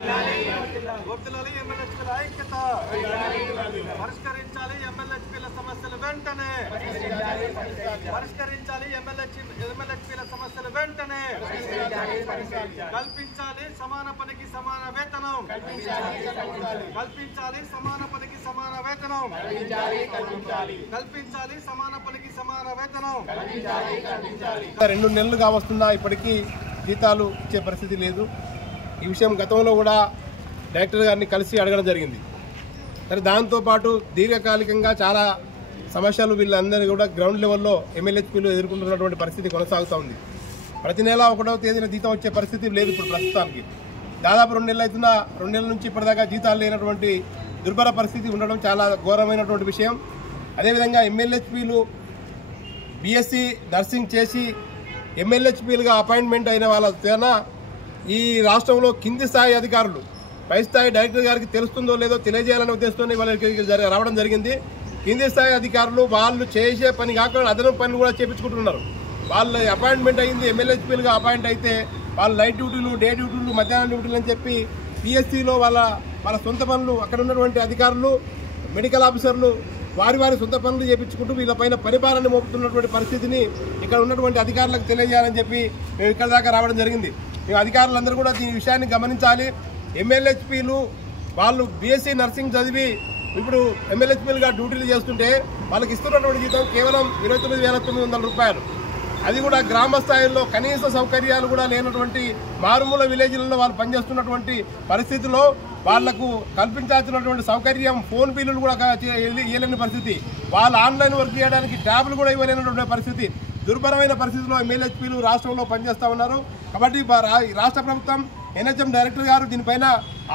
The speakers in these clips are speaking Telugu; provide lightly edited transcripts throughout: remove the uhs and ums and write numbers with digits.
వర్ధిల్లాలి ఎమ్మెల్యేల ఐక్యత పరిష్కరించాలి ఎమ్మెల్యేల సమస్యలు వెంటనే పరిష్కరించాలి ఎమ్మెల్యేల సమస్యలు వెంటనే కల్పించాలి సమాన పనికి సమాన వేతనం కల్పించాలి సమాన పనికి సమాన వేతనం కల్పించాలి సమాన పనికి సమాన వేతనం 2 నెలలుగా వస్తున్నా ఇప్పటికీ జీతాలు ఇచ్చే పరిస్థితి లేదు। ఈ విషయం గతంలో కూడా డైరెక్టర్ గారిని కలిసి అడగడం జరిగింది। సరే దాంతోపాటు దీర్ఘకాలికంగా చాలా సమస్యలు వీళ్ళందరినీ కూడా గ్రౌండ్ లెవెల్లో ఎమ్మెల్యేలు ఎదుర్కొంటున్నటువంటి పరిస్థితి కొనసాగుతూ ఉంది। ప్రతి నెల 1వ తేదీన జీతం వచ్చే పరిస్థితి లేదు ఇప్పుడు ప్రస్తుతానికి। దాదాపు 2 నెలలు అవుతున్నా 2 నెలల నుంచి ఇప్పటిదాకా జీతాలు లేనటువంటి దుర్భర పరిస్థితి ఉండడం చాలా ఘోరమైనటువంటి విషయం। అదేవిధంగా ఎమ్మెల్యేలు బీఎస్సీ నర్సింగ్ చేసి ఎమ్మెల్యేలుగా అపాయింట్మెంట్ అయిన వాళ్ళ ఈ రాష్ట్రంలో కింది స్థాయి అధికారులు పై స్థాయి డైరెక్టర్ గారికి తెలుస్తుందో లేదో తెలియజేయాలనే ఉద్దేశంతో వాళ్ళకి రావడం జరిగింది। కింది స్థాయి అధికారులు వాళ్ళు చేసే పని కాకుండా అదనపు పనులు కూడా చేయించుకుంటున్నారు। వాళ్ళ అపాయింట్మెంట్ అయింది ఎమ్మెల్యేలుగా అపాయింట్ అయితే వాళ్ళు నైట్ డ్యూటీలు డే డ్యూటీలు మధ్యాహ్నం డ్యూటీలు అని చెప్పి పిఎస్సీలో వాళ్ళ సొంత పనులు అక్కడ ఉన్నటువంటి అధికారులు మెడికల్ ఆఫీసర్లు వారి సొంత పనులు చేయించుకుంటూ వీళ్ళపైన పరిపాలన మోపుతున్నటువంటి పరిస్థితిని ఇక్కడ ఉన్నటువంటి అధికారులకు తెలియజేయాలని చెప్పి మేము ఇక్కడ దాకా రావడం జరిగింది। మేము అధికారులందరూ కూడా దీని విషయాన్ని గమనించాలి। ఎమ్మెల్యేలు వాళ్ళు బీఎస్సీ నర్సింగ్ చదివి ఇప్పుడు ఎమ్మెల్యేలుగా డ్యూటీలు చేస్తుంటే వాళ్ళకి ఇస్తున్నటువంటి జీతం కేవలం 29,900 రూపాయలు। అది కూడా గ్రామ స్థాయిలో కనీస సౌకర్యాలు కూడా లేనటువంటి మారుమూల విలేజ్లలో వాళ్ళు పనిచేస్తున్నటువంటి పరిస్థితుల్లో వాళ్లకు కల్పించాల్సినటువంటి సౌకర్యం ఫోన్ బిల్లులు కూడా ఇవ్వలేని పరిస్థితి, వాళ్ళు ఆన్లైన్ వర్క్ చేయడానికి ట్యాబ్లు కూడా ఇవ్వలేనటువంటి పరిస్థితి, దుర్భరమైన పరిస్థితిలో ఎమ్మెల్యేలు రాష్ట్రంలో పనిచేస్తూ ఉన్నారు। కాబట్టి రాష్ట్ర ప్రభుత్వం ఎన్హెచ్ఎం డైరెక్టర్ గారు దీనిపైన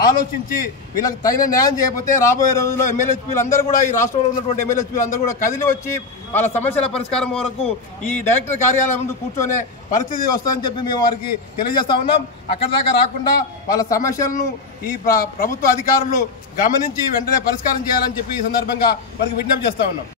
ఆలోచించి వీళ్ళకి తగిన న్యాయం చేయకపోతే రాబోయే రోజుల్లో ఎమ్మెల్యేలు అందరూ కూడా ఈ రాష్ట్రంలో ఉన్నటువంటి ఎమ్మెల్యేలు అందరూ కూడా కదిలి వచ్చి వాళ్ళ సమస్యల పరిష్కారం వరకు ఈ డైరెక్టర్ కార్యాలయం ముందు కూర్చొనే పరిస్థితి వస్తుందని చెప్పి మేము వారికి తెలియజేస్తా ఉన్నాం। అక్కడ దాకా రాకుండా వాళ్ళ సమస్యలను ఈ ప్రభుత్వ అధికారులు గమనించి వెంటనే పరిష్కారం చేయాలని చెప్పి ఈ సందర్భంగా వారికి విజ్ఞప్తి చేస్తా ఉన్నాం।